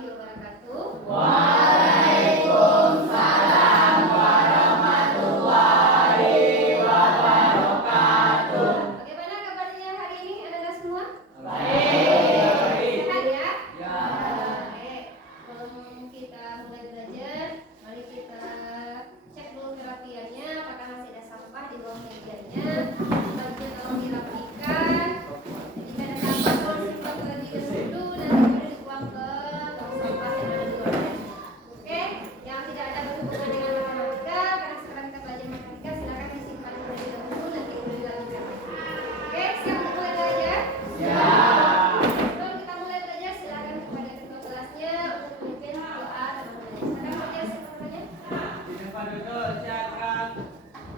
warahmatullahi wabarakatuh. Waalaikumsalam warahmatullahi wabarakatuh. Bagaimana kabarnya hari ini anak-anak semua? Baik. Sehat ya? Ya. Baik. Sebelum kita mulai belajar, mari kita cek dulu kerapiannya, apakah masih ada sampah di bawah mejanya. Baju tolong dirapikan. Jika ada sampah tolong simpan terlebih dahulu, nanti baru dibuang ke tong sampah yang ada di luar mejanya. Oke? Yang tidak ada berhubungan dengan matematika, karena sekarang kita belajar matematika, silakan disimpan terlebih dahulu, nanti baru dilanjutkan. Oke, siap untuk mulai belajar? Sebelum kita mulai belajar, silakan kepada ketua kelasnya untuk memimpin doa dan memulai. Silakan belajar semuanya. Di depan duduk siapkan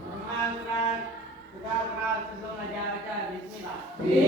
mengamalkan kita keras sebelum ajar baca bismillah. Oke,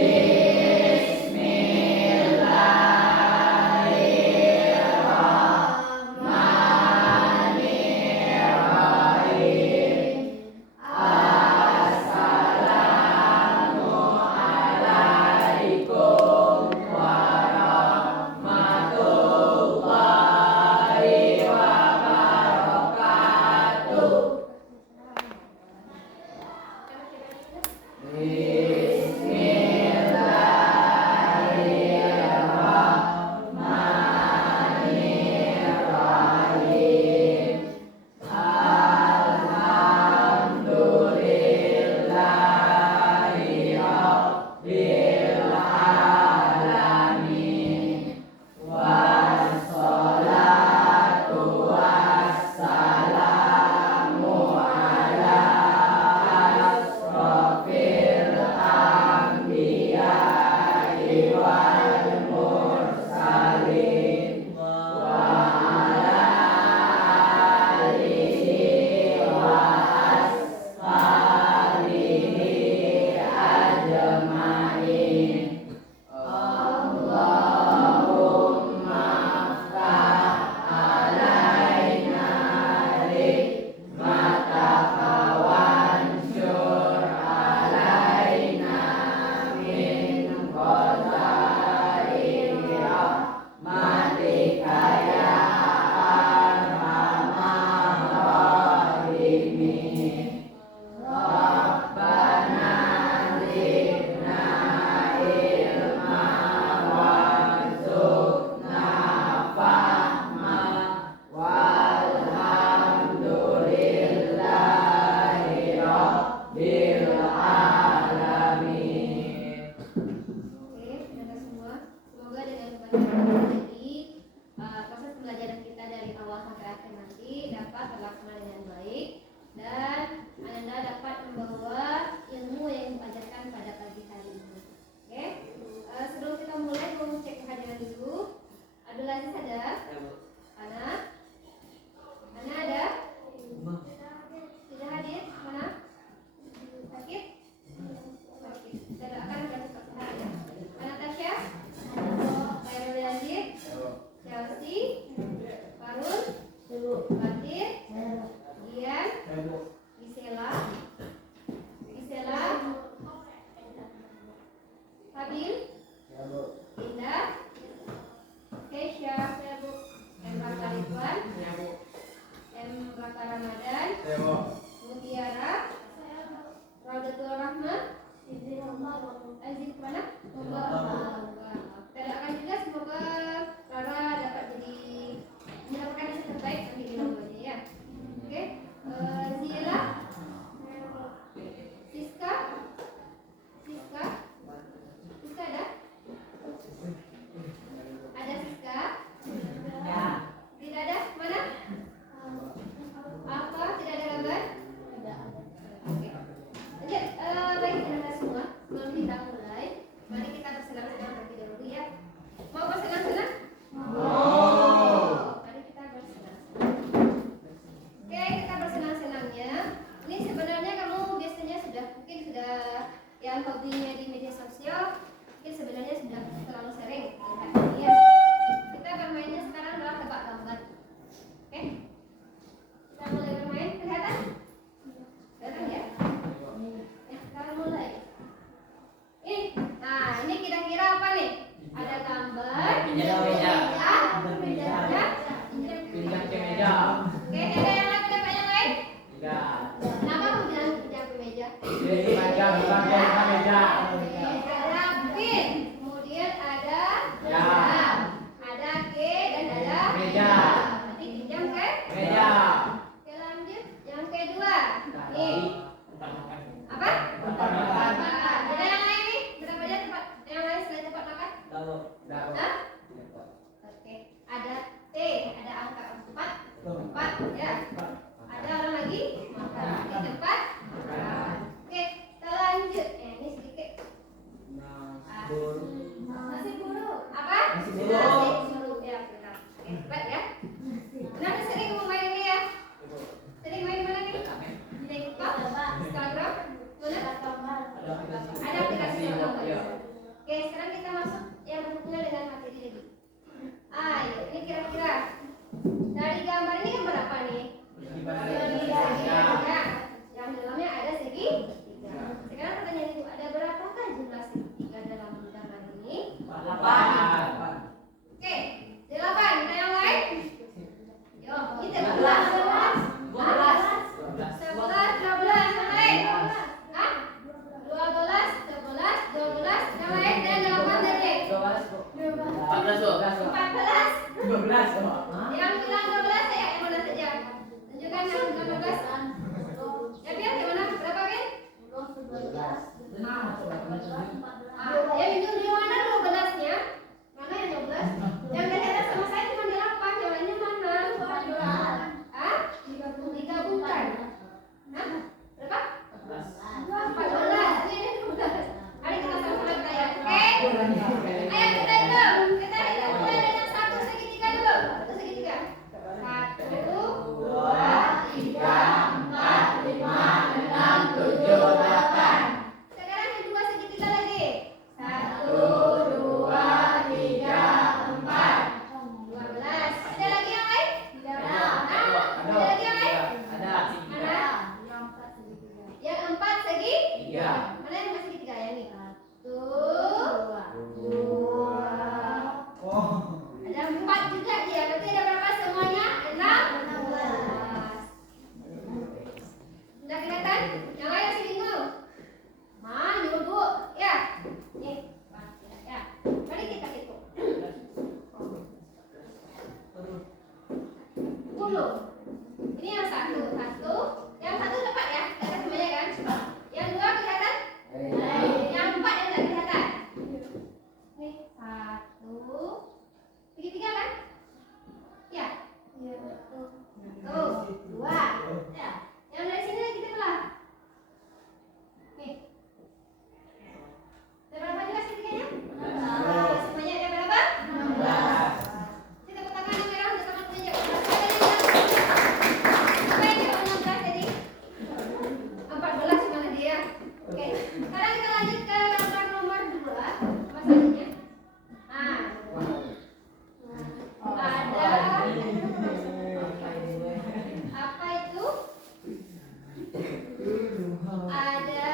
saudara semua, semoga dengan keberkahan jadi proses pembelajaran kita dari awal sampai akhir nanti dapat terlaksana dengan baik dan Anda dapat membawa ilmu yang diajarkan pada pagi hari ini. Oke, sebelum kita mulai mau cek kehadiran dulu. Abdul Aziz ada? Ana? Ana ada? Tidak hadir? Mana? Sakit? Sakit. Kita doakan agar cepat sehat ya. Anastasia? Khairul Yazid? Chelsea? Farun? Fatir? Gian? Gisela? Habil? Indah? Keisha? M. Raka Ridwan? M. Raka Ramadan? Mutiara? Raudatul Rahman? Aziz mana? Moga. Kita doakan juga semoga Rara dapat jadi mendapatkan yang terbaik nanti di lombanya ya. Oke. Zila? Siska ada? Ada Siska? Tidak ada? Mana? Apa? Tidak ada kabar? Oke. Lanjut, baik anak-anak semua, sebelum kita mulai, mari kita bersenang-senang terlebih dahulu ya. Mau bersenang-senang? Mari kita bersenang-senang. Oke, kita bersenang-senangnya. Ini sebenarnya kamu biasanya mungkin sudah yang hobinya di media sosial, mungkin sebenarnya sudah terlalu sering melihat ini ya. Kita bermainnya sekarang adalah tebak gambar. Oke? Kita mulai bermain, kelihatan? Kelihatan ya? Ya, sekarang mulai. Nah, ini kira-kira apa nih? Ada gambar, Meja. meja Dulu ya, benar. Oke, cepat ya. Kenapa sering mau main ini ya? Sering main mana nih? TikTok, Instagram, mana? Ada aplikasi juga. Oke, sekarang kita masuk yang berhubungan dengan materi lagi. Ayo, ini kira-kira dari gambar ini gambar apa nih? Segitiga. Yang dalamnya ada segitiga. Sekarang pertanyaan ibu, ada berapakah jumlah segitiga dalam gambar ini? 8. Oke, 8. Kita yang lain? Yo, kita 11. 11, 12, yang lain? Hah? 12, 11, 12, yang lain dan 8 tadi? 14. Yang bilang 12 ya, yang mana saja? Tunjukkan yang 12. Ya, Bian, yang mana? Berapa, Bian? Ya, di mana 12-nya? Mana yang 12? Yang dari atas sama saya cuma 8, yang lainnya mana? Hah? Digabungkan. Hah? Berapa? 14. Ini 12. Mari kita sama-sama kita ya. Oke? Ayo kita hitung. Kita hitung mulai dari yang 1 segitiga dulu. 1 segitiga. 1, 2, 3, 4, 5, 6, 7, 8. Sekarang yang 2 segitiga lagi. 1, 2, 3, 4, 12. Ada lagi yang lain? Ada lagi yang lain? Mana? Yang 4 segitiga. Mana yang masih segitiga ya nih? 1, 2. Ada 4 juga dia. Berarti ada berapa semuanya? 16. Sudah kelihatan? Yang lain masih bingung? Nyuruh Bu. Ya. Nih. Ya. Mari kita hitung. 10. Ini yang 1. Yang 1 tepat ya? Kelihatan semuanya kan? Yang 2 kelihatan? Yang 4 yang tidak kelihatan. Nih, 1. Segitiga kan? Ya. Tuh, 2. Ya. Yang dari sini kita belah. Nih. Ada berapa juga segitiganya? 16. Semuanya ada berapa? 16. Kita tepuk tangan yang merah untuk teman tunjuk. Apa yang kita 16 tadi? 14 mana dia? Oke. Sekarang kita lanjut ke gambar nomor 2. Apa selanjutnya? Ada apa itu? Ada.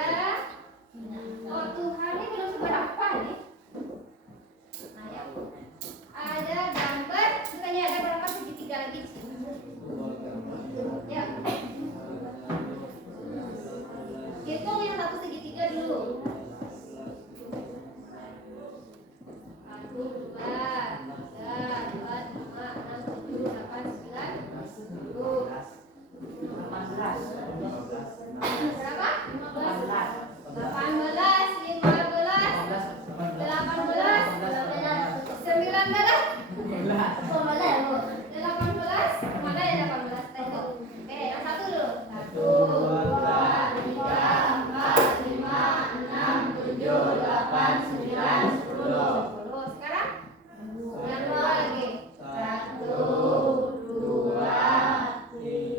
Oh Tuhan, ini belum seberapa nih. Ayo. Ada gambar. Bukannya ada berapa segitiga lagi? Ya. Hitung yang 1 segitiga dulu. 1, 2, 3, 4, 5, 6, 7, 8, 9, 10. Berapa? 18, 18, 19, mana ya 18? Kita hitung. Oke, yang 1 dulu. 1, 2, 3, 4, 5, 6, 7, 8, 9, 10. Sekarang yang 2 lagi. 1, 2, 3.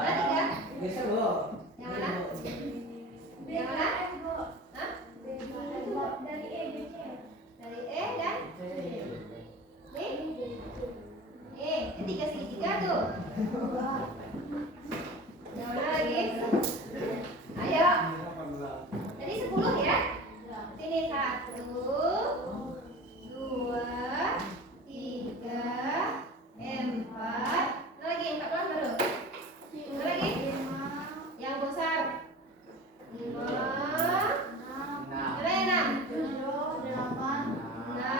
Mana 3? Yang mana? Yang mana? Hah? Dari E dan nih? Ini 3 segitiga tuh. Yang mana lagi? Ayo. Tadi 10 ya? Sini 1, 2, 3, 4. Mana lagi? 14 baru. Mana lagi? Yang besar. 5. Mana yang 6? 6.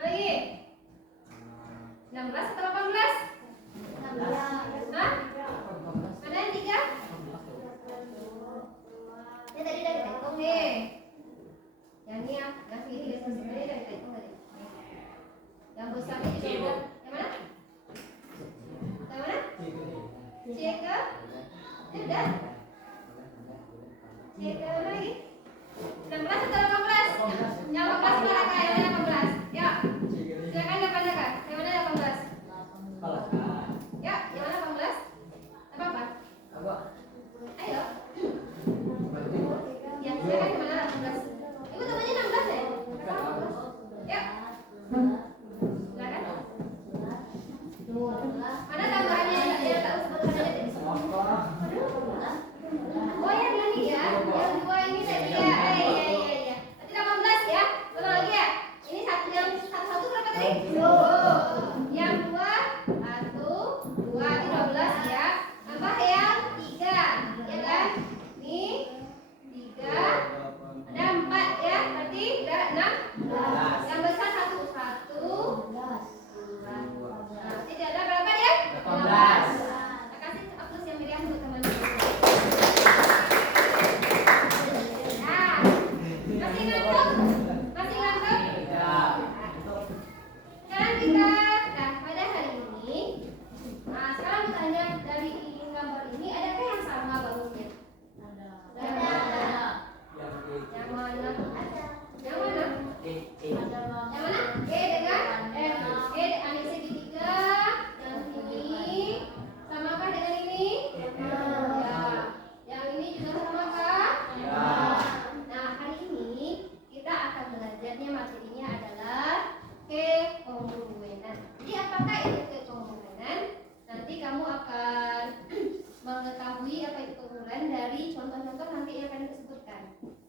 Lagi? 16 atau 18?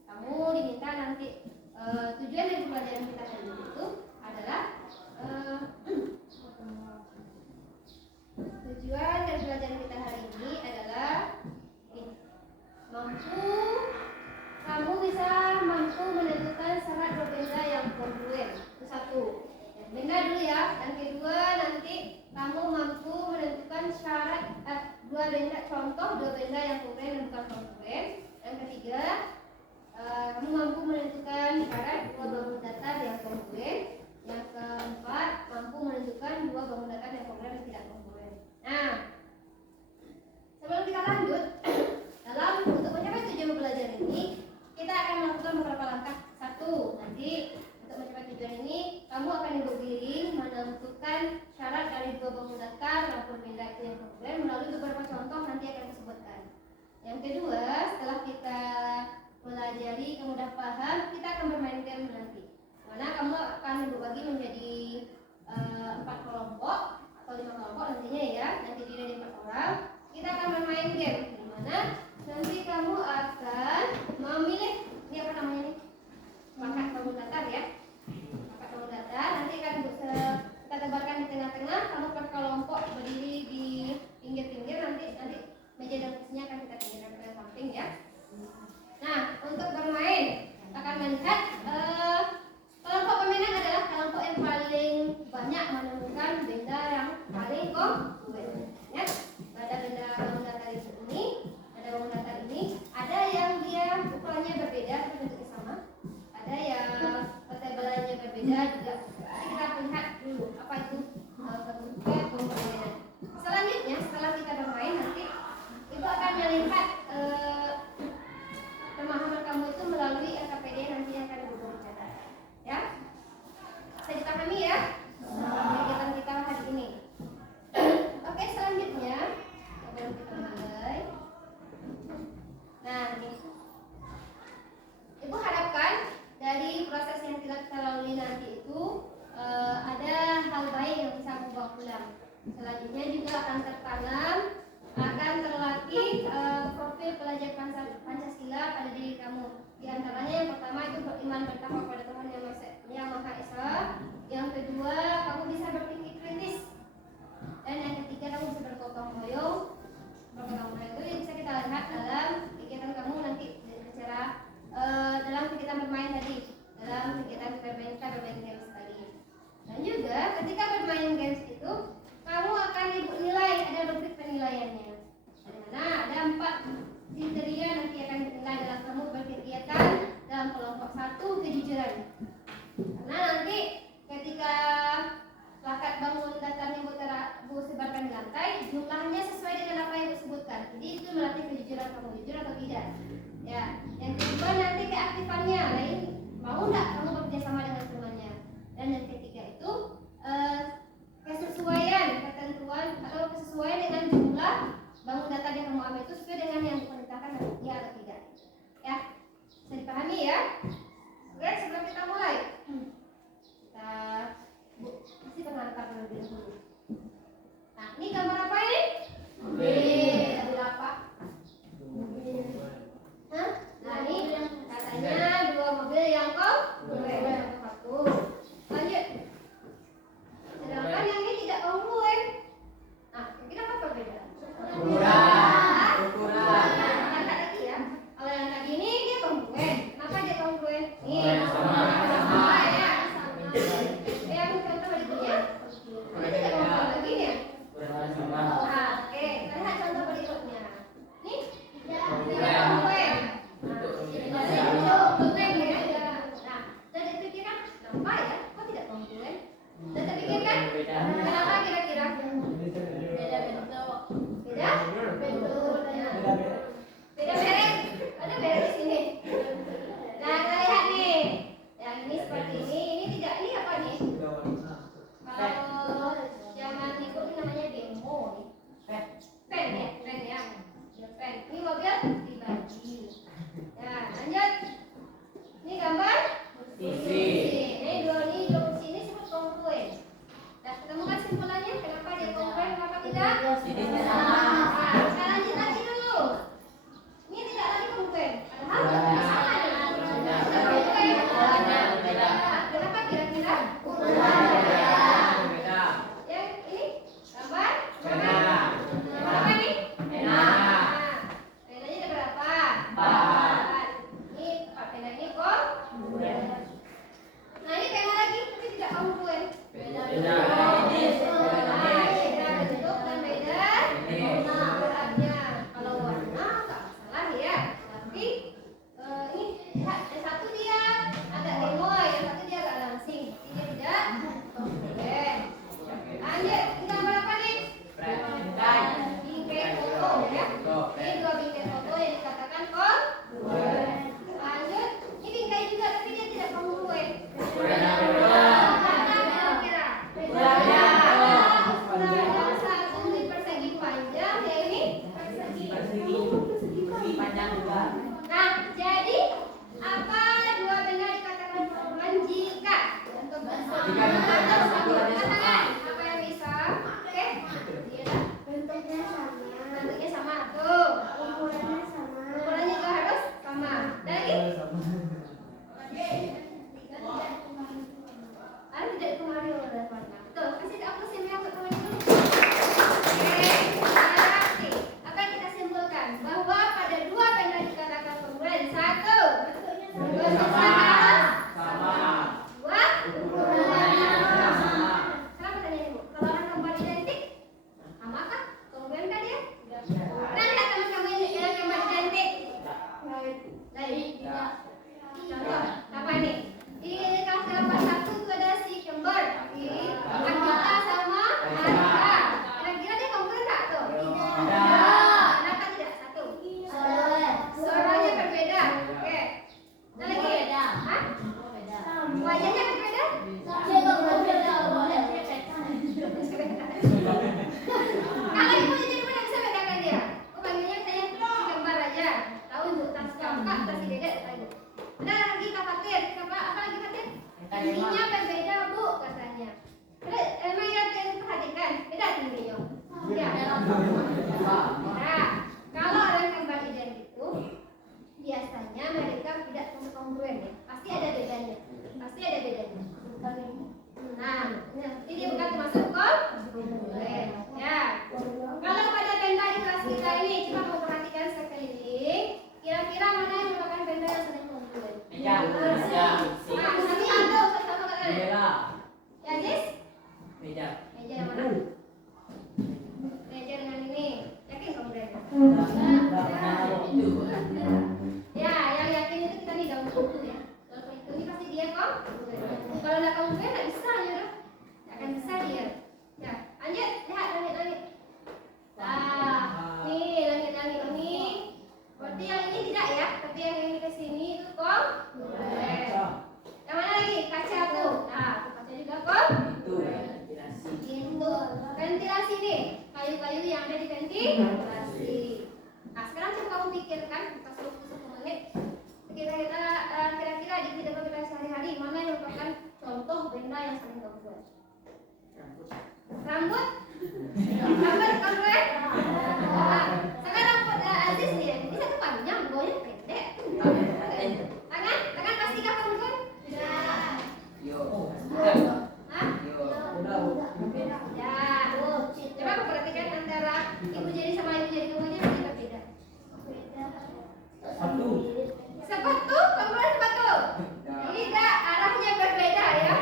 Kamu diminta nanti tujuan dari pelajaran kita hari ini itu adalah tujuan dari pelajaran kita hari ini adalah kamu bisa mampu menentukan syarat dua benda yang kongruen. Itu satu. Benda dulu ya. Yang kedua nanti kamu mampu menentukan syarat dua benda yang kongruen dan bukan kongruen. Yang ketiga, kamu mampu menentukan syarat dua bangun datar yang kongruen. Yang keempat, mampu menentukan dua bangun datar yang kongruen dan tidak kongruen. Nah, sebelum kita lanjut, untuk mencapai tujuan belajar ini, kita akan melakukan beberapa langkah. Satu, nanti untuk mencapai tujuan ini, kamu akan dibimbing menentukan syarat dari dua bangun datar maupun benda itu yang kongruen melalui beberapa contoh nanti akan disebutkan. Yang kedua, setelah kita pelajari, kamu udah paham, kita akan bermain game nanti. Mana kamu akan dibagi menjadi 4 kelompok atau 5 kelompok nantinya ya, yang terdiri dari 4 orang. Kita akan bermain game di mana nanti kamu akan memilih ini apa namanya nih? Pakat bangun datar ya. Pakat bangun datar nanti akan kita tebarkan di tengah-tengah, kamu per kelompok berdiri di pinggir-pinggir, nanti meja dan kursinya akan kita pinggirkan ke samping ya. Nah, untuk bermain akan melihat kelompok pemenang adalah kelompok yang paling banyak menemukan benda yang paling kongruen. Ya, ada benda bangun datar ini, ada bangun datar ini, ada yang dia ukurannya berbeda tapi bentuknya sama, ada yang ketebalannya berbeda juga. Nanti kita lihat dulu apa itu bentuknya kongruen. Selanjutnya setelah kita bermain nanti itu akan melihat pemahaman kamu itu melalui LKPD nanti yang akan dicatat. Ya, bisa dipahami ya kegiatan kita hari ini. Oke, selanjutnya sebelum kita mulai, nah ini Ibu harapkan dari proses yang kita lalui nanti itu ada hal baik yang bisa aku bawa pulang. Selanjutnya juga akan tertanam, akan terlatih profil pelajar Pancasila pada diri kamu. Di antaranya yang pertama itu beriman bertakwa pada Tuhan yang Maha Esa. Yang kedua, kamu bisa berpikir kritis. Dan yang ketiga, kamu bisa bergotong royong. Bergotong royong itu bisa kita lihat dalam kegiatan kamu nanti secara dalam kegiatan bermain tadi, dalam kegiatan bermain games tadi. Dan juga ketika bermain games itu, kamu akan nilai, ada rubrik penilaiannya. Nah, ada 4 kriteria nanti akan dinilai dalam kamu berkegiatan dalam kelompok. 1, kejujuran. Karena nanti ketika plakat bangun datarnya Bu sebarkan di lantai, jumlahnya sesuai dengan apa yang disebutkan. Jadi itu melatih kejujuran kamu, jujur atau tidak. Ya, yang kedua nanti keaktifannya, lain mau nggak kamu bekerja sama dengan temannya. Dan yang ketiga itu kesesuaian ketentuan atau kesesuaian dengan jumlah bangun datar yang kamu ambil itu sesuai dengan yang diperintahkan ya atau tidak. Ya, bisa dipahami ya. Oke, sebelum kita mulai, kita pengantar terlebih dahulu. Nah, ini gambar apa ini? Mobil apa? Hah? Nah, ini katanya 2 mobil yang kongruen. 1. Lanjut. Sedangkan yang ini tidak kongruen. Nah, kira apa perbedaan? Ukuran. Yang tadi ya. Kalau yang tadi ini dia kongruen. Kenapa dia kongruen? Nih, sama ya. Yang contoh berikutnya. Ini tidak kongruen lagi ya. Nah, oke, kita lihat contoh berikutnya. Nih, tidak kongruen. Nah, dan dipikirkan kenapa ya? Kok tidak kongruen? Dan terpikirkan kenapa kira-kira? Beda bentuk. Beda bentuk. Beda merek. Ada merek di sini. Nah, kita lihat nih. Yang ini seperti ini tidak. Ini apa nih? Katakan apa yang bisa? Oke. Iya dah. Bentuknya sama tuh. Ukurannya juga harus sama. Dan lagi? Tidak kemari udah warna. Tuh, kasih aku simbol untuk teman itu. Oke. Berarti apa yang kita simpulkan? Bahwa pada dua benda dikatakan kongruent. Satu, bentuknya sama. Dua, ukurannya sama. Kenapa tanya ibu? Kalau orang kembar identik, samakah? Kongruent kan dia? Pernah lihat teman kamu yang kembar identik? Lain. Contoh, apa nih? Di kelas 81 itu ada si kembar. Akita sama Arika. Kira-kira dia kongruent nggak tuh? Tidak. Kenapa tidak? Satu. Suaranya berbeda. Oke. Ada lagi? Hah? Wajahnya berbeda? Kalau ibu jadi mana bisa bedakan dia? Aku panggilnya saya si kembar aja. Tahu untuk tas kakak, tas si dedek tahu. Ada lagi Kak Fatir. Apa lagi Fatir? Tingginya berbeda bu katanya. Terus emang ya perhatikan beda tingginya. Ya. Nah, kalau orang kembar identik itu biasanya mereka tidak kongruen ya. Pasti ada bedanya. Nah, ini bukan termasuk kongruent. Ya. Kalau pada benda di kelas kita ini coba mau perhatikan sekeliling. Kira-kira mana yang merupakan benda yang saling kongruent? Nah, nanti satu kali. Ya, Jess? Meja yang mana? Meja dengan ini. Yakin kongruent? Ya, yang yakin itu kita nih daun itu ya. Kalau itu ini pasti dia kongruent. Kalau nggak kongruent nggak bisa ya, nggak akan bisa dia. Ya, lanjut, lihat langit. Nah, nih langit ini. Berarti yang ini tidak ya, tapi yang ini ke sini itu kongruent. Yang mana lagi? Kaca tuh. Nah, kaca juga kongruent. Itu ventilasi nih, kayu-kayu yang ada di ventilasi. Nah, sekarang coba kamu pikirkan, kita suruh 10 menit. Kira-kira di kehidupan kita sehari-hari mana yang merupakan contoh benda yang saling kongruent? Rambut kongruent? Nah, sekarang rambut Aziz nih, ini satu panjang, duanya pendek. Tangan pastikan kongruent? Tidak. Hah? Ya. Coba aku perhatikan antara ibu jadi sama ibu jadi kamu aja pasti berbeda. Sepatu, kongruent sepatu. Tidak, arahnya berbeda ya.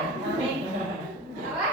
Apa?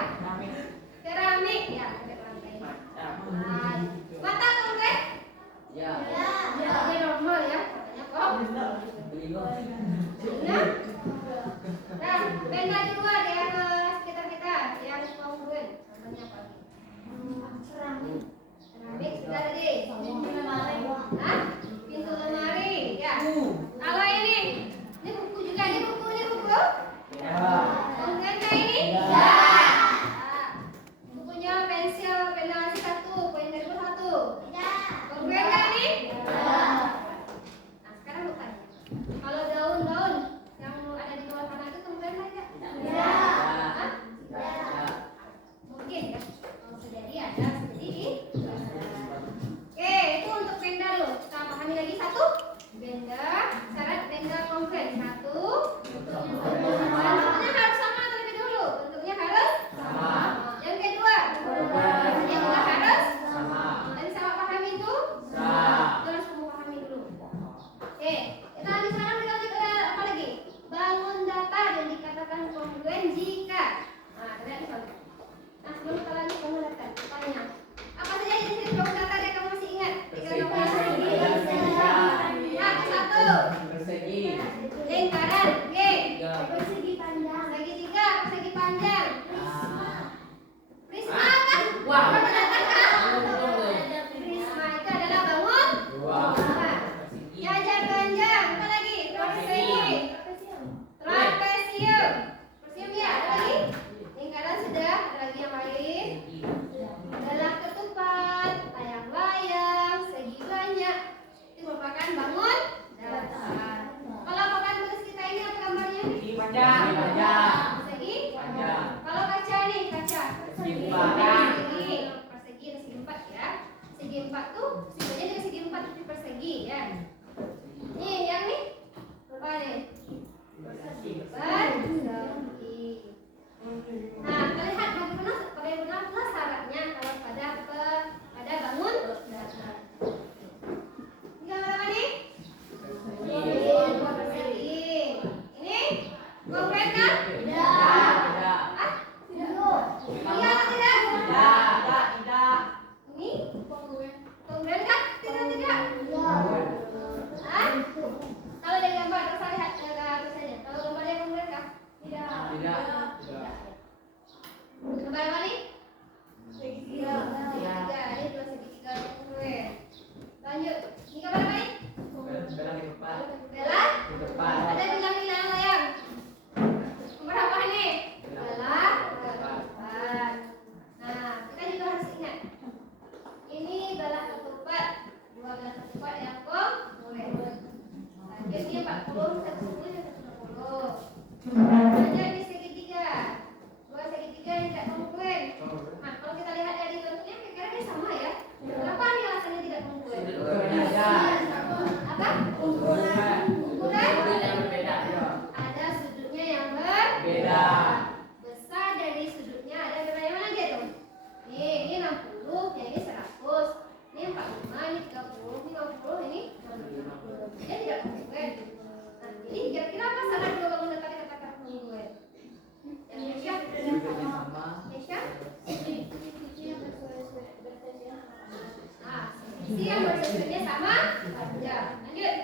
sisi yang bersusunnya sama panjang. Lanjut.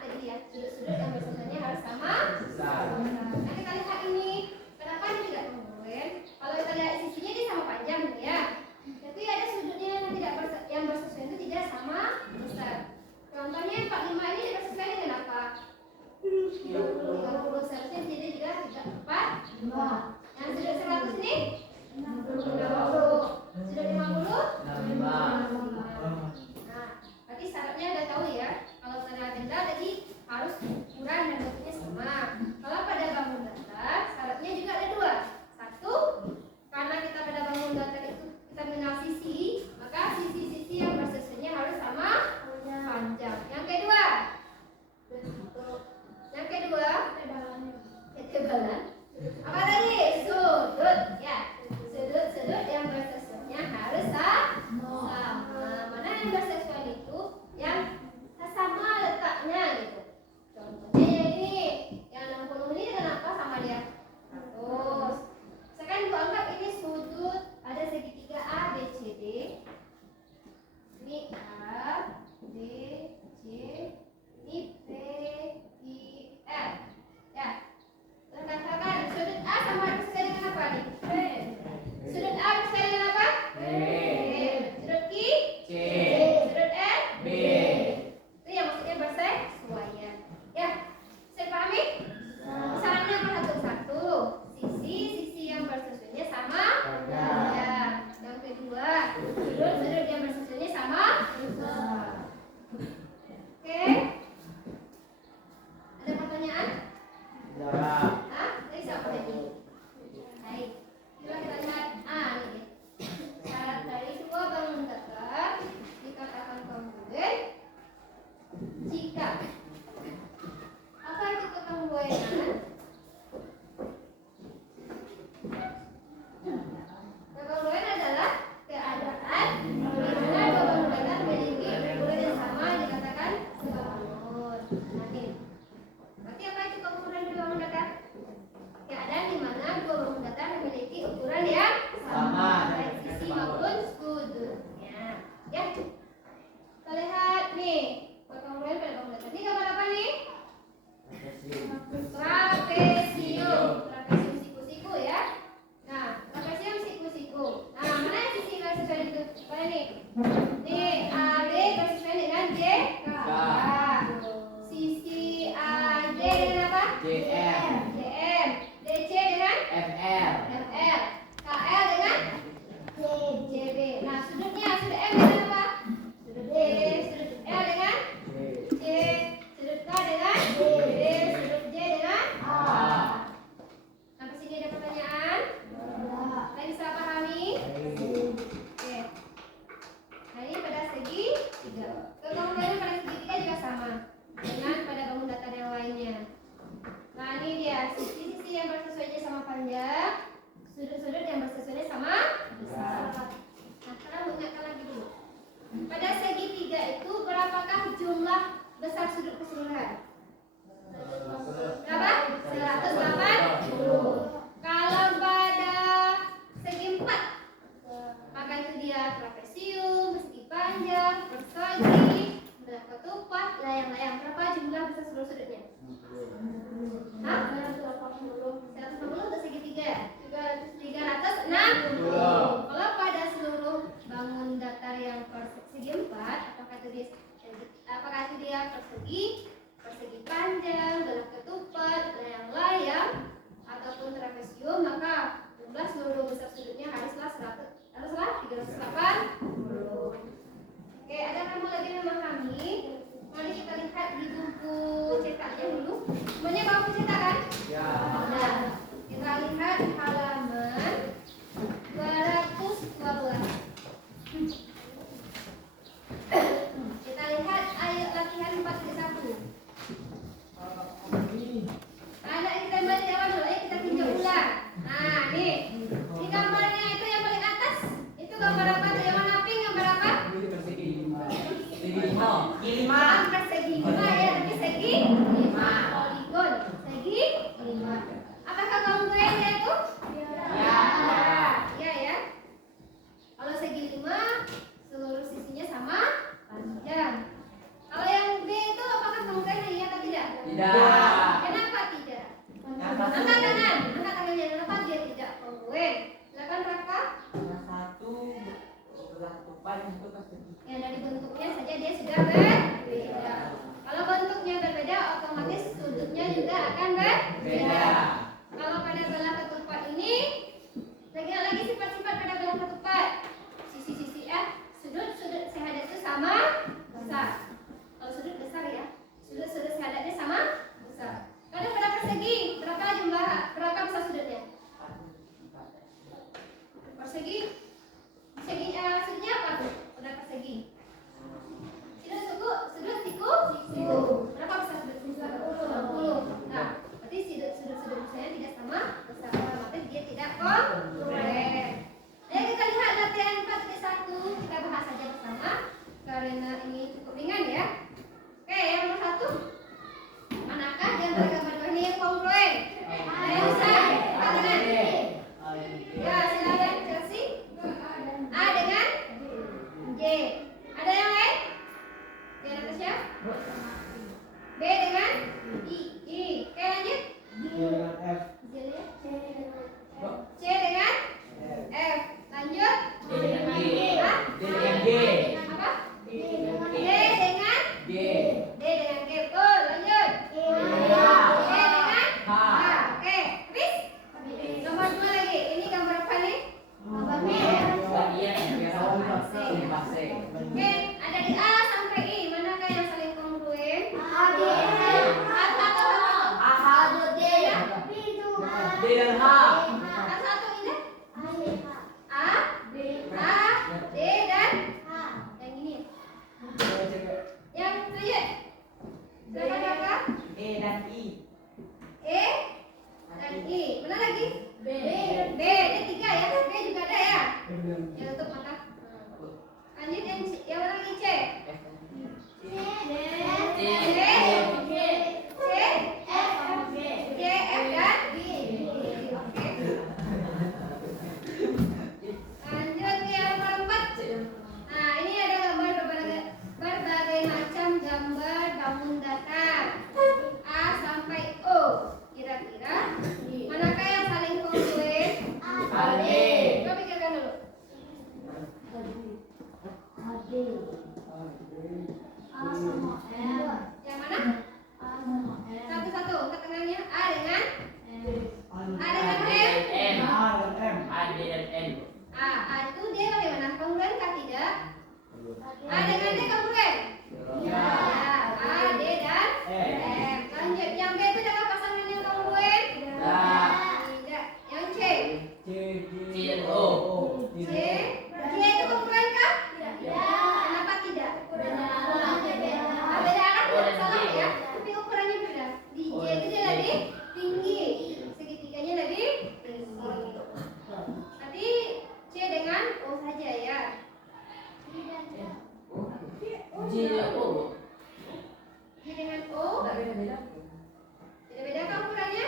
Tadi ya, sudut-sudut yang bersusunnya harus sama. Nah, kita lihat ini. Kenapa ini tidak kongruent? Kalau kita lihat sisinya dia sama panjang ya. Tapi ada sudutnya yang bersusun itu tidak sama besar. Contohnya 45 ini bersesuaian dengan apa? 30. Seharusnya jadi juga 4. Yang sudut 100 ini 50. Sudut 50 65. Nah, berarti syaratnya udah tahu ya. Kalau pada benda tadi harus ukuran dan bentuknya sama. Kalau pada bangun datar syaratnya juga ada 2. Satu, karena kita pada bangun datar itu kita mengenal sisi, maka sisi-sisi yang bersusunnya harus sama panjang. Yang kedua, ketebalan. Apa tadi? Sudut. Ya, juga berbeda. Kalau bentuknya berbeda, otomatis sudutnya juga akan berbeda. Kalau pada belah ketupat ini, lagi sifat-sifat pada belah ketupat. Sisi-sisi sudut-sudut syahadat itu sama besar. Kalau sudut besar ya, sudut-sudut syahadatnya sama besar. Kalau pada persegi, berapa besar sudutnya? Persegi, sudutnya apa tuh? Pada persegi. Sudut siku. Berapa besar sudut siku? 60. Nah, berarti sudut-sudut saya tidak sama besar. Otomatis dia tidak kongruent. Ayo kita lihat latihan 4.1. Kita bahas saja bersama karena ini cukup ringan ya. Oke, yang nomor 1. Manakah di antara gambar dua ini yang kongruent? Ayo bisa. Tangan. Ya, silakan Chelsea. A dengan J. Ada yang lain? Ya, Natasha. B dengan I. Oke, lanjut. C dengan F. Lanjut. Hah? Apa? D dengan G. Betul. Lanjut. E dengan H. Oke, habis. Nomor 2 lagi. Ini gambar apa nih? Gambar B. Oke, ada di A sampai I. Manakah yang saling kongruent? A, B, satu. D dan H. Satu ini. A, D dan H. Yang ini. Yang selanjutnya. Berapa? E dan I. E dan I. Mana lagi? B. Ini 3 ya. B juga ada ya. Ya, tutup mata. Lanjut yang mana lagi? C. F dan B. Oke. Lanjut ke yang nomor 4. Nah, ini ada gambar berbagai macam gambar bangun datar A sampai O. Kira-kira manakah yang saling kongruent? Coba pikirkan dulu. Yang mana? Satu-satu, angkat tangannya. A dengan M. A itu dia bagaimana? Kongruent kah tidak? A dengan D kongruent? Ya. A, D dan M. Lanjut, yang B itu adalah pasangan yang kongruent? Tidak. Yang C? C itu kongruent kah? Kenapa tidak? Beda arah tidak salah ya, tapi ukurannya beda. Di J itu dia lebih tinggi, segitiganya lebih tinggi. Nanti C dengan O saja ya. J dengan O. Beda-beda kan ukurannya?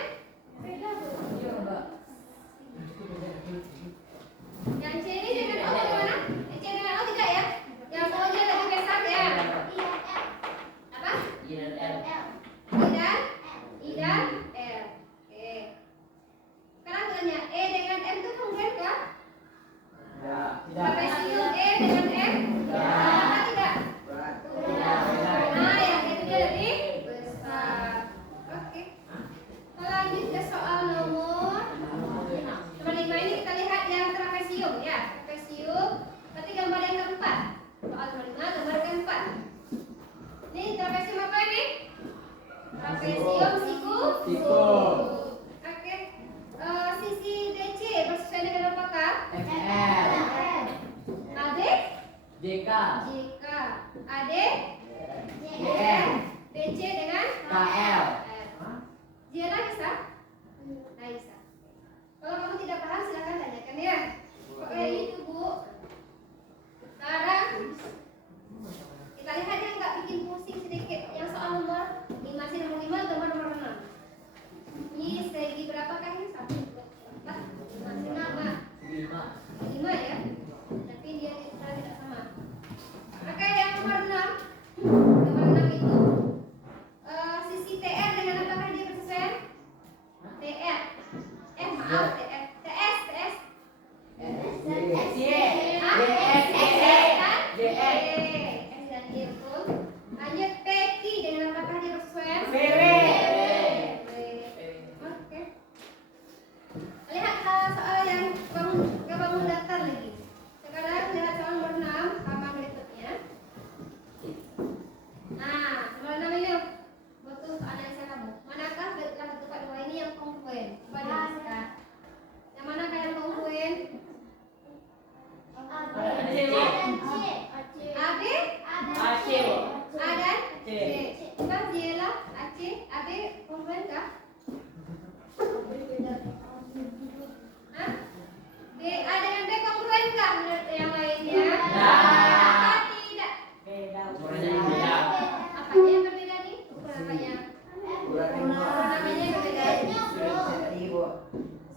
Yang C ini dengan O bagaimana? C dengan O tidak ya? Yang O nya lebih besar ya? Apa? I dan L. Oke. Sekarang tanya, E dengan M itu kongruent kah? Trapesium E dengan M? Kenapa tidak? Nah, yang itu dia lebih besar. Oke. Kita lanjut ke soal nomor 5 ini kita lihat yang trapesium ya. soal yang bangun datar lagi. Sekarang lihat soal nomor 6 sama berikutnya. Nah, nomor 6 ini butuh analisa kamu. Manakah ketupat dua ini yang kongruen? Coba dijelaskan. Yang mana kalian kongruen? A, B, A dan C. Bukan Jela, A, C, A, B kongruen kah? Hah? B, A dengan B kongruen kah menurut yang lainnya? Tidak. Apanya yang berbeda nih? Ukuran apanya? Ukuran apanya yang berbeda?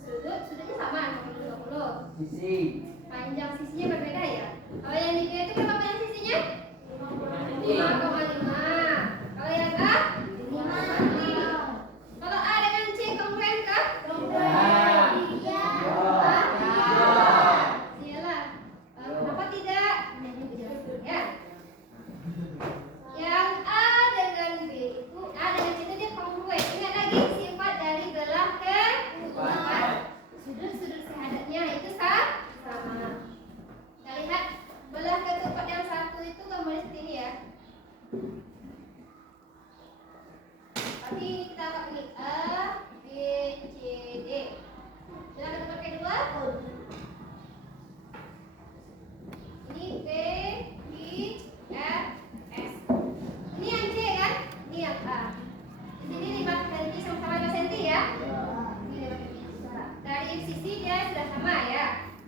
Sudutnya sama 20. Panjang sisinya berbeda ya. Kalau yang di B itu berapa panjang sisinya? 5,5. Kalau yang A? 5. Kalau A dengan C kongruen kah? Iyalah. Kenapa tidak? Ya. Yang A dengan B itu A dengan C itu dia kongruen. Ingat lagi sifat dari belah ketupat. Sudut-sudut sehadatnya itu sama. Kita lihat belah ketupat yang satu itu gambarnya seperti ini ya. Tapi kita pakai A, B, C, D. Belah ketupat kedua. Ini B, B, F, S. Ini yang C kan? Ini yang A. Di sini 5 cm sama 5 cm ya. Ini 5 cm. Dari sisi dia sudah sama ya.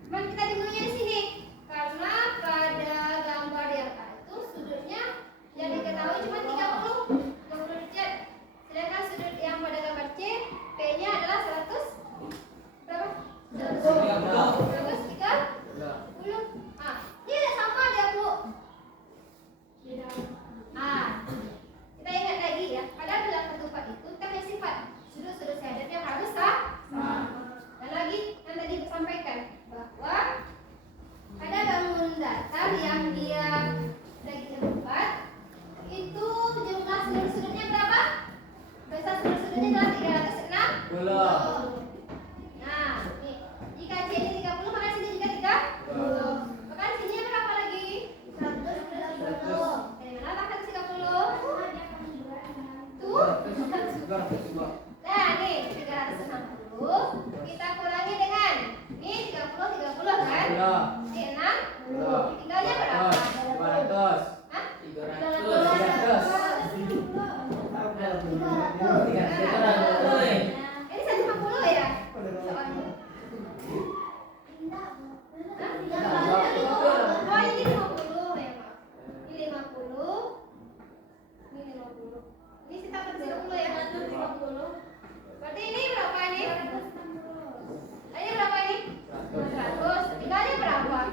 Cuman kita bingungnya di sini karena pada gambar yang A itu sudutnya yang diketahui cuma 30 derajat. Sedangkan sudut yang pada gambar C, P-nya adalah 100 berapa? 130. Ah, ini ada sama dia, Bu. Kita ingat lagi ya, pada belah ketupat itu kita punya sifat sudut-sudut sehadatnya harus sama. Dan lagi yang tadi disampaikan bahwa ada bangun datar yang dia daging ketupat itu jumlah sudut-sudutnya berapa? Besar sudut-sudutnya adalah 360. Nah, nih, jika C nya 30 maka sini juga 30. Maka sini berapa lagi? 120. Dari mana tak 30? Tuh. Nah, nih 360 kita kurangi dengan ini 30 kan? Ini 6. Tinggalnya berapa? 200. Hah? 300. Ini 150 ya? Soalnya. Oh, ini 50 ya, maaf. Ini 50. Ini 50. Ini kita 30 ya? 50. Berarti ini berapa ini? Ini berapa ini? 100. Tinggalnya berapa?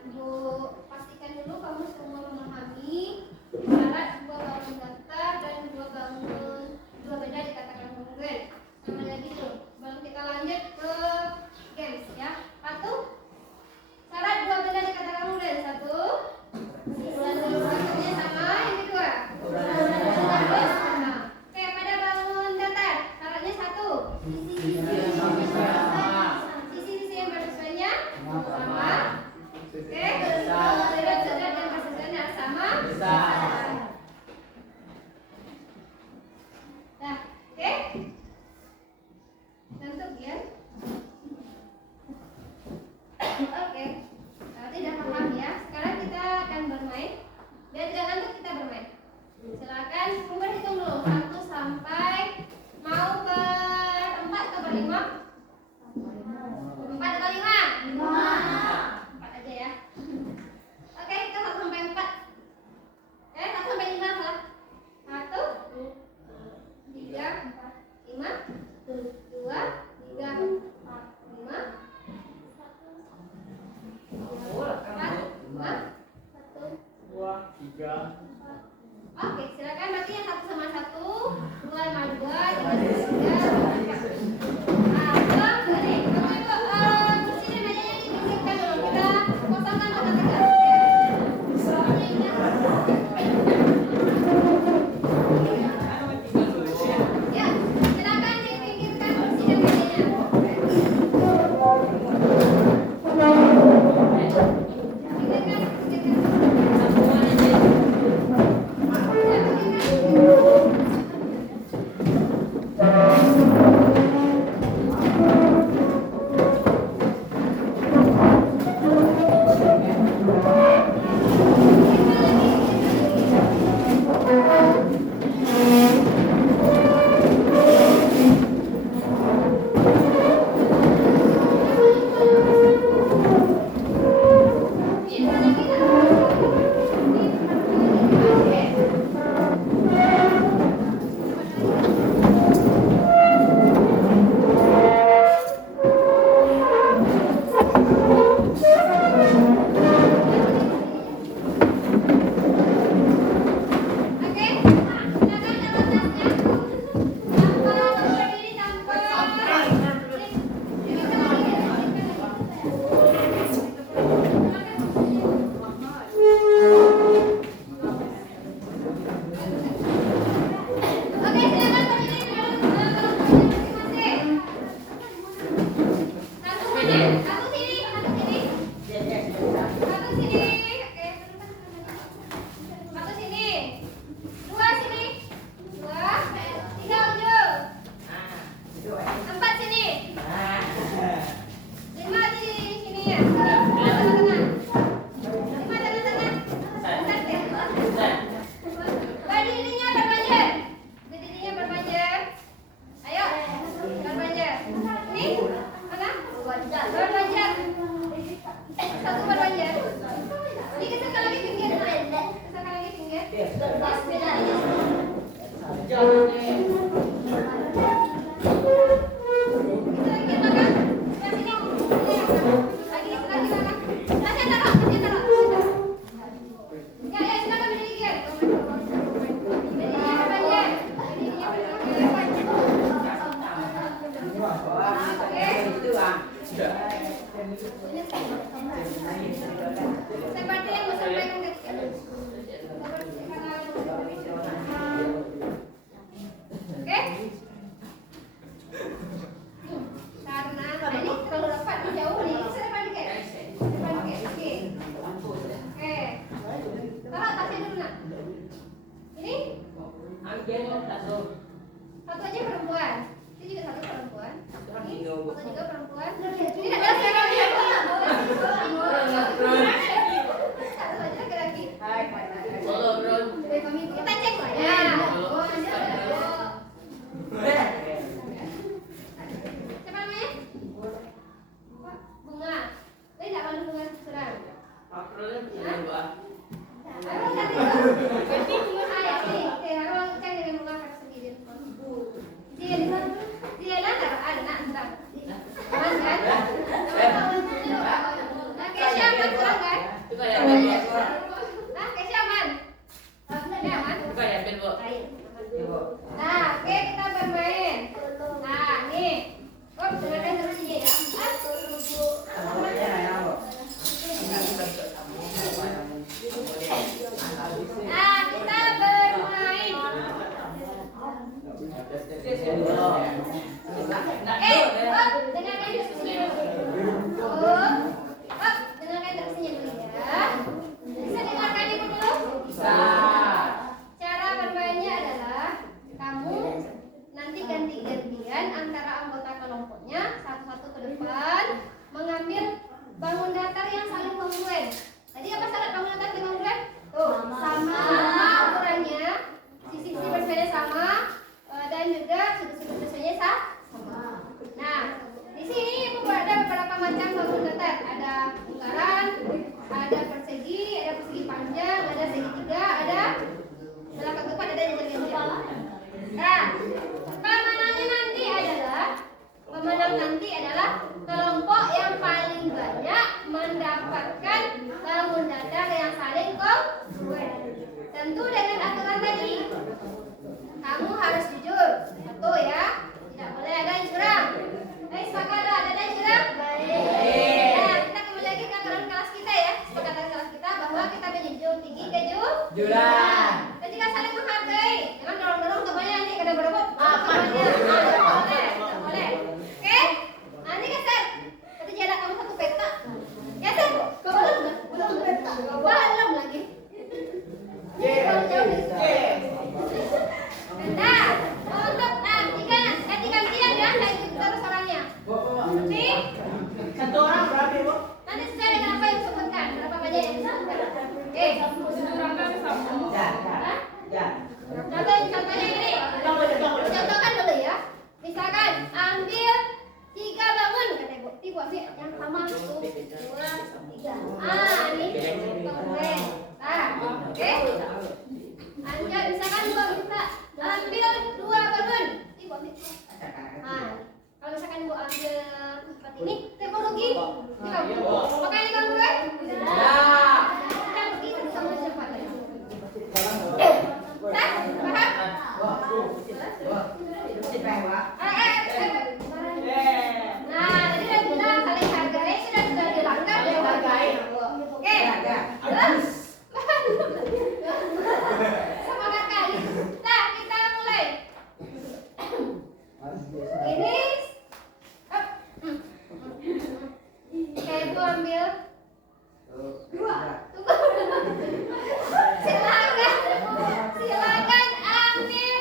Ibu pastikan dulu kamu semua memahami syarat dua bangun datar dan dua benda dikatakan kongrugen. Sama lagi tuh. Sebelum kita lanjut ke games ya. Satu, syarat dua benda dikatakan kongrugen. Satu, ulangannya sama. Yang kedua, ulangannya sama. Oke, pada bangun datar syaratnya satu. Sisi-sisi yang bersesuaiannya sama. Oke, berat dan kesesuaiannya sama. Nah, oke. Ngantuk ya? Oke. Berarti udah paham ya. Sekarang kita akan bermain. Biar tidak ngantuk kita bermain. Silakan berhitung dulu 1 sampai mau berempat atau berlima? 4 atau 5? 4 aja ya. Oke, kita 1 sampai 4. 1 sampai 5 salah. 1, 3, 4, 5, 2, 3, 4, 5, 4, 5, 1, 2, 3. Oke, silakan berarti yang 1 sama 1, 2 sama 2, 3 sama 3. Nah, belum nih. Bapak Ibu, kursi dan mejanya dipinggirkan dulu. Kita kosongkan tengah-tengah. Ya, silakan dipinggirkan kursi dan mejanya. Oke, silakan dapat tasnya. Tanpa berdiri, tanpa Oke, silakan berdiri dengan masing-masing. Satu mana? Satu sini, satu sini. Satu sini. Oke. Satu sini. Dua sini. Dua. Tiga ujung. Empat sini. Lima di sini ya. Lima tengah-tengah. Lima tengah-tengah. Bentar deh. Berdirinya berpanjang. Berdirinya berpanjang. Ayo. Berpanjang. Ini mana? Berpanjang. Satu berpanjang. Ini kesakan lagi pinggir. Kesakan lagi pinggir. Kita lagi makan. Sebelah sini. Lagi makan. Tasnya taruh. Ya, silakan berdiri Gir. Berdirinya berpanjang. Berdirinya berpanjang. Oke. Seperti yang gue sampaikan tadi. Oke? Karena ini terlalu rapat, ini jauh nih. Saya depan dikit. Depan dikit. Oke. Oke. Taruh tasnya dulu nak. Ini satu aja perempuan. Ini juga satu perempuan. Ini satu juga perempuan. Ini ada serangnya. Satu aja laki-laki. Kita cek lah ya. Siapa namanya? Bunga. Saya nggak malu bunga serang. Ayo cari dulu. Ayo sini. Oke, aku cek dengan bunga kakak sendiri. Dia ada nak bentar. Aman kan? Oke, siapa serang kan? Buka ya, Ben. Nah, Keisha aman? Ini aman? Buka ya, Ben, Bu. Nah, oke kita bermain. Nah, nih. Oh, dengarkan terus ini ya. Nah, kita bermain. Dengarkan instruksinya dulu. Dengarkan instruksinya dulu ya. Bisa dengarkan ibu dulu? Bisa. Cara bermainnya adalah kamu nanti ganti-gantian antara anggota kelompoknya satu-satu ke depan mengambil bangun datar yang saling kongruent. Tadi apa syarat bangun datar dengan kongruent? Tuh, sama ukurannya, sisi-sisi bersihnya sama, dan juga sudut-sudut bersihnya sama. Nah, di sini ibu ada beberapa macam bangun datar. Ada lingkaran, ada persegi panjang, ada segitiga, ada belakang depan, ada jajal-jajal. Nah, pemenang nanti adalah kelompok yang paling banyak mendapatkan bangun datar yang saling kongruent. Tentu dengan aturan tadi. Kamu harus jujur, betul ya? Tidak boleh ada yang curang. Sepakat ada yang curang? Baik. Nah, kita kembali lagi ke aturan kelas kita ya. Sepakatan kelas kita bahwa kita menjunjung tinggi kejujuran. Dan juga saling menghargai. Jangan dorong-dorong temannya nanti kena berebut. Boleh. Oke? Nanti keser. Kata jarak kamu satu peta. Ya, Ser. Belum peta. Belum lagi. Nah, untuk ganti-gantian ya, kayak gitu terus orangnya. Oke? Satu orang berapa, Bu? Nanti sesuai dengan apa yang disebutkan, berapa banyak yang disebutkan. Oke. Ya. Contohnya ini. Contohkan dulu ya. Misalkan ambil 3 bangun kata Ibu. Ibu ambil yang sama 1, 2, 3. Ini keren. Oke. Lanjut misalkan Ibu minta ambil 2 bangun. Ibu ambil. Kalau misalkan Ibu ambil seperti ini, teknologi. Apakah ini kongruent? Ya. Kita begitu sama siapa lagi? Nah, tadi udah bilang saling hargai, sudah dilanggar, sudah hargai. Oke. Semangat kali. Nah, kita mulai. Ini. Oke, Ibu ambil 2. Tunggu. Silakan ambil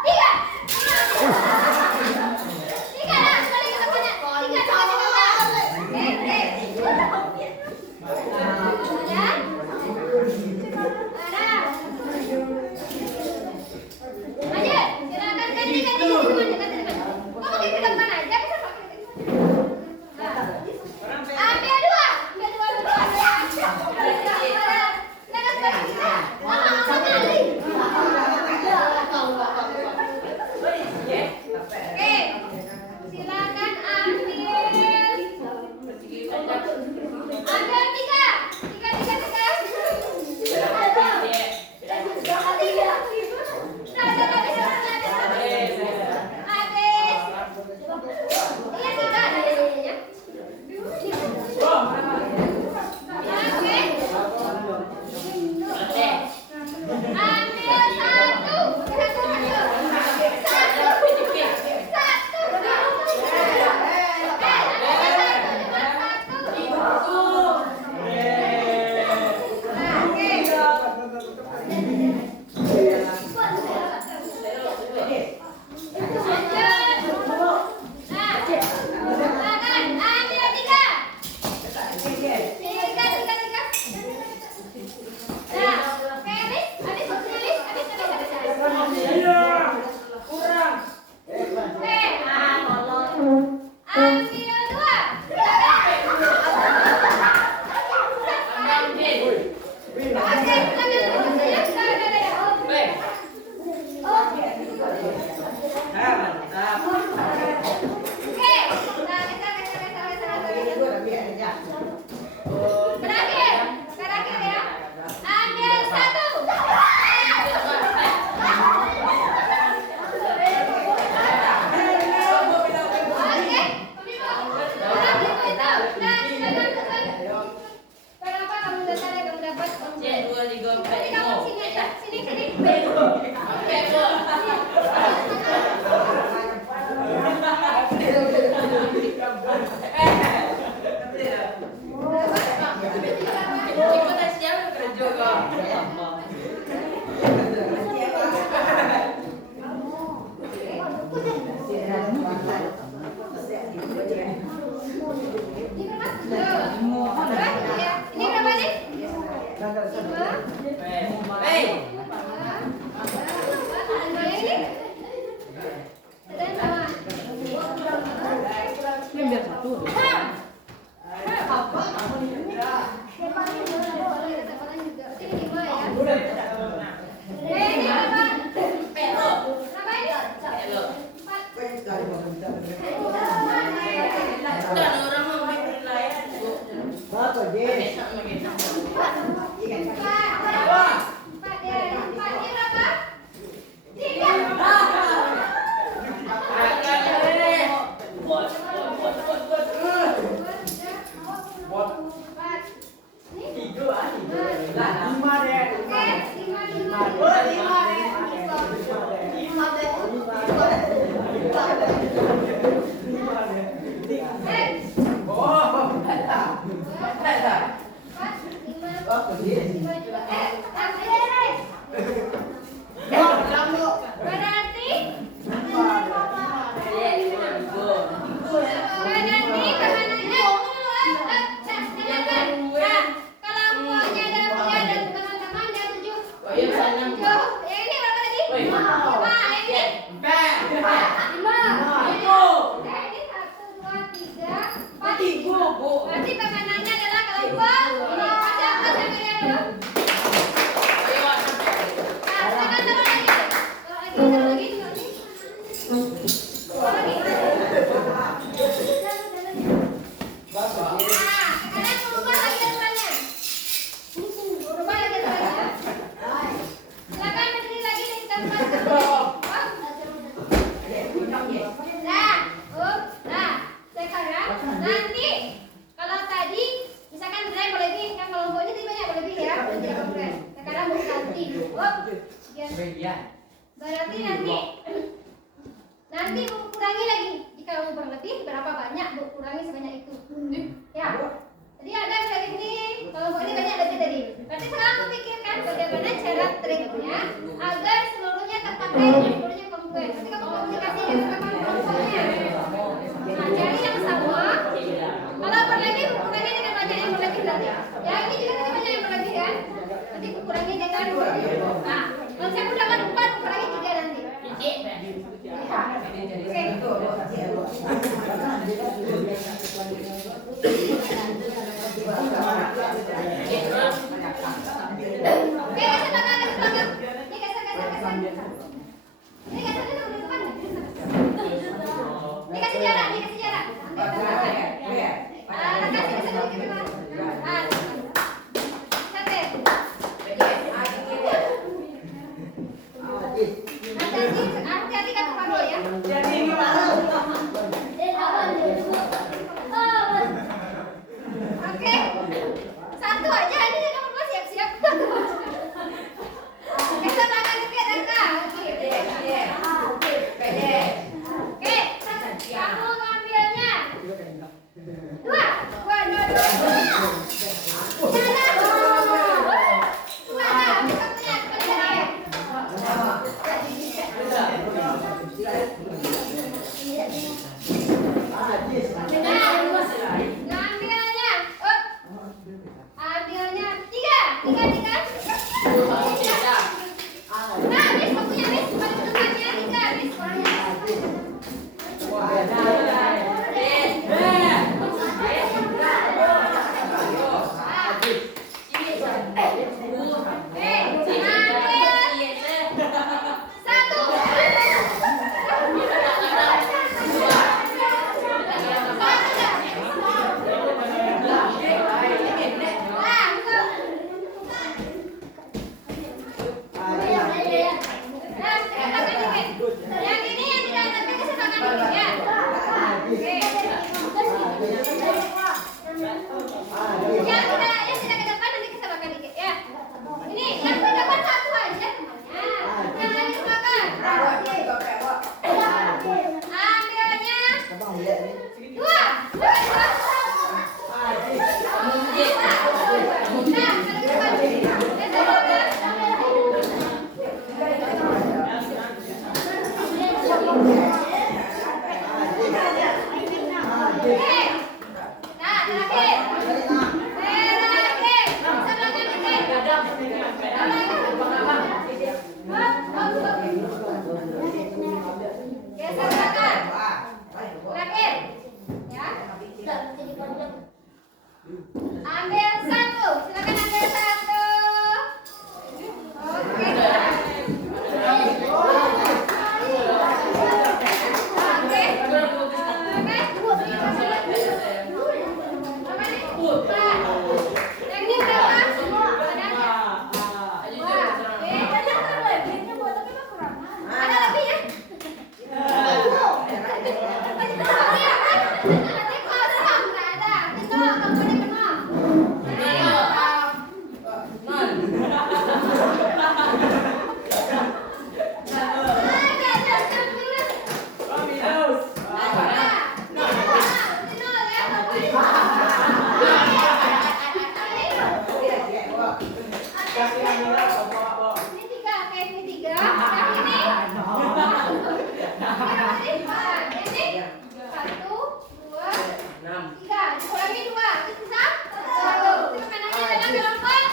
3. 3 lah, balik ke tempatnya. 3. Lanjut, silakan ganti. Kamu ke depan aja, bisa pakai. Ambil 2. Oke, silakan ambil 3. Terakhir. Ini berapa nih? 1 Kasih Amira bawa. Ini 3, oke ini 3. Yang ini. Ini 1, 2, 3. Dikurangi 2. Itu bisa? 1. Itu kanannya adalah kelompok 4.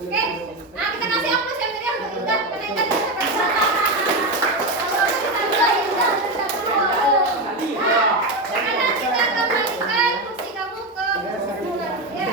Oke, kasih angka saya merah lagi. Nah, coba satu kali lagi. Coba satu kali lagi ya.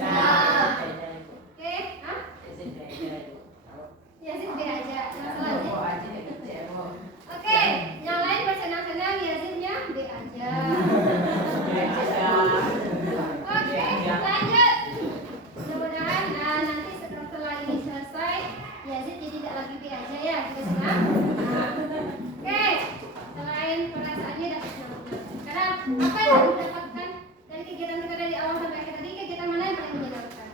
Oke, hah? Yazid B aja. Oke, yang lain bersenang-senang, Yazidnya B aja. Oke, lanjut. Mudah-mudahan nanti setelah ini selesai, Yazid jadi tidak lagi B aja ya, kita senang. Oke, selain perasaannya dapat senang. Sekarang apa yang kamu dapatkan dari kegiatan kita dari awal sampai akhir tadi? Kegiatan mana yang paling menyenangkan?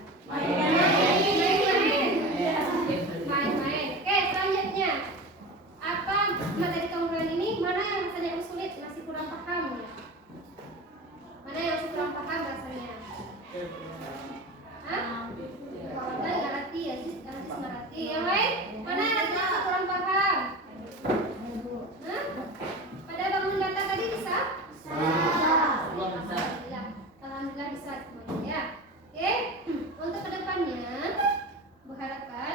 Main-main. Oke, selanjutnya apa materi keunggulan ini? Mana yang rasanya yang sulit, masih kurang paham ya? Mana yang masih kurang paham rasanya? Hah? Nggak ngerti ya, ngerti. Yang lain? Mana yang rasanya masih kurang paham? Hah? Pada bangun data tadi bisa? Alhamdulillah bisa semuanya ya. Oke, untuk kedepannya berharapkan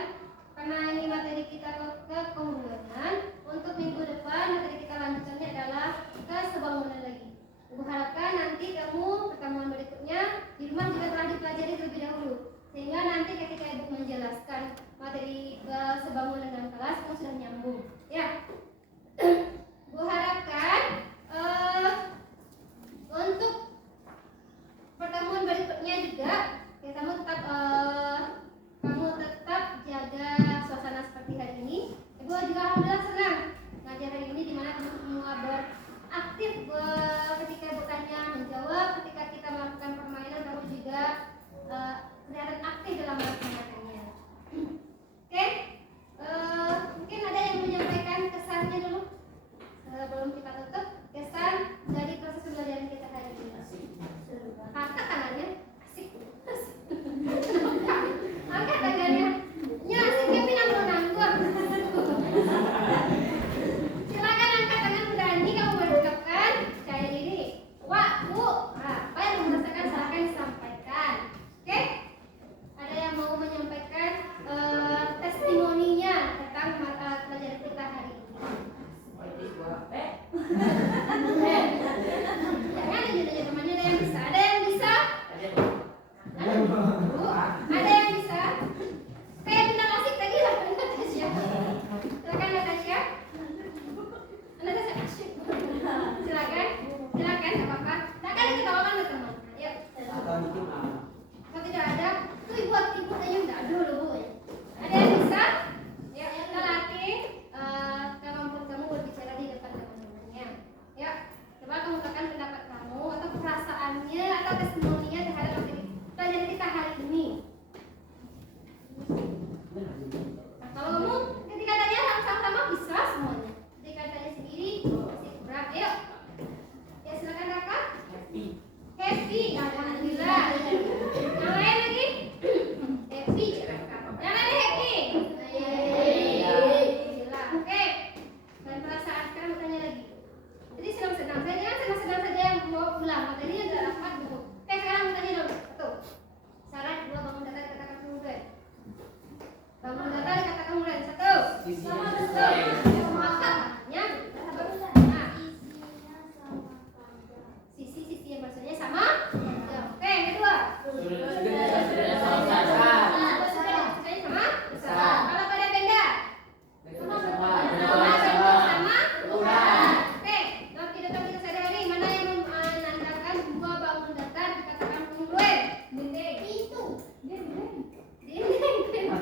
karena ini materi kita ke keunggulan, untuk minggu depan materi kita lanjutannya adalah ke sebangunan lagi. Berharapkan nanti kamu pertemuan berikutnya di rumah juga telah dipelajari terlebih dahulu, sehingga nanti ketika ibu menjelaskan materi ke sebangunan dalam kelas kamu sudah nyambung ya. Berharapkan untuk pertemuan berikutnya juga ya, kamu tetap jaga suasana seperti hari ini. Ibu juga alhamdulillah senang ngajar hari ini, dimana kamu semua beraktif ketika bertanya menjawab, ketika kita melakukan permainan kamu juga kelihatan aktif dalam melaksanakannya. Oke, mungkin ada yang menyampaikan kesannya dulu sebelum kita tutup. Kesan dari proses pembelajaran kita hari ini. Angkat tangannya, asik. Angkat tangannya. Ya asik, tapi nanggur-nanggur. Silakan angkat tangan berani kamu berucapkan saya diri. Wah, Bu, apa yang kamu rasakan silakan disampaikan. Oke? Ada yang mau menyampaikan testimoninya tentang mata pelajaran kita hari ini? Jangan aja temannya, ada yang bisa? Ada yang bisa? Bu, ada yang bisa? Kayak bintang asik tadi lah, Natasha. Silakan Natasha. Natasha asik. Silakan, nggak apa-apa. Tak kan diketawakan loh teman. Ayo. Kalau tidak ada, tuh ibu aja nggak ada loh Bu. Ada yang bisa? Ya, kita latih kemampuan kamu berbicara di depan teman-temannya. Ya, coba kamu katakan pendapat kamu atau perasaannya atau testimoninya terhadap materi pelajaran kita hari ini. Nah, kalau kamu ketika tanya sama-sama bisa semuanya. Ketika tanya sendiri masih kurang. Ayo. Ya silakan Kakak. Happy. Alhamdulillah. Yang lain lagi? Happy Kakak. Yang lain happy. Alhamdulillah. Oke. Dan perasaan sekarang mau tanya lagi. Jadi senang-senang. Saya jangan senang-senang saja yang mau pulang. Materinya sudah dapat buku. Oke, sekarang mau tanya dulu. Satu. Syarat dua bangun data dikatakan kemudian. Bangun data dikatakan kemudian. Satu. Sama betul. Makanya nah. Sisi yang maksudnya sama. Ya, oke, yang kedua. Sama. Kalau pada benda. Sama. Oke, dalam kehidupan kita sehari-hari mana yang menandakan dua bangun datar dikatakan kongruent? Dinding. Pintu. Dinding.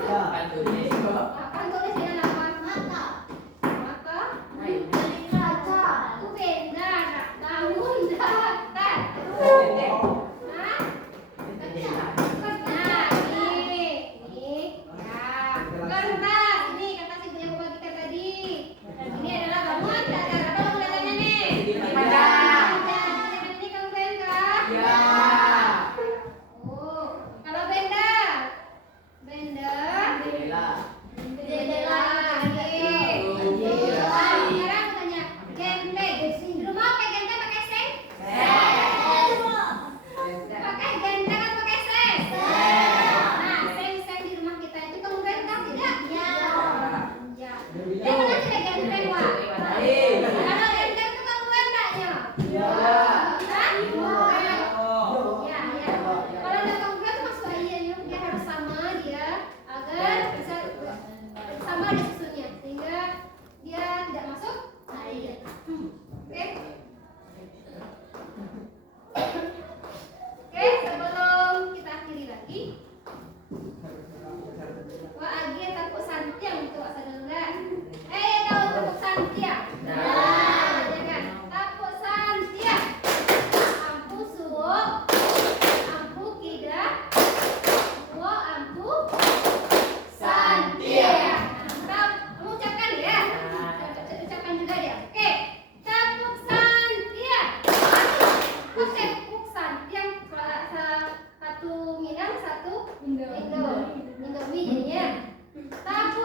Akan tulis dengan apa? Mata. Kaca. Itu benda. Bangun datar. Hah? Nah, ini ya. Kertas. Ini kertas ibu yang bagikan tadi. Ini adalah bangun datar. Apa bangun datarnya nih? Ini kamu keren kah? Ya. Oh, kalau benda. Benda. tuh? Indomie jadinya. Tahu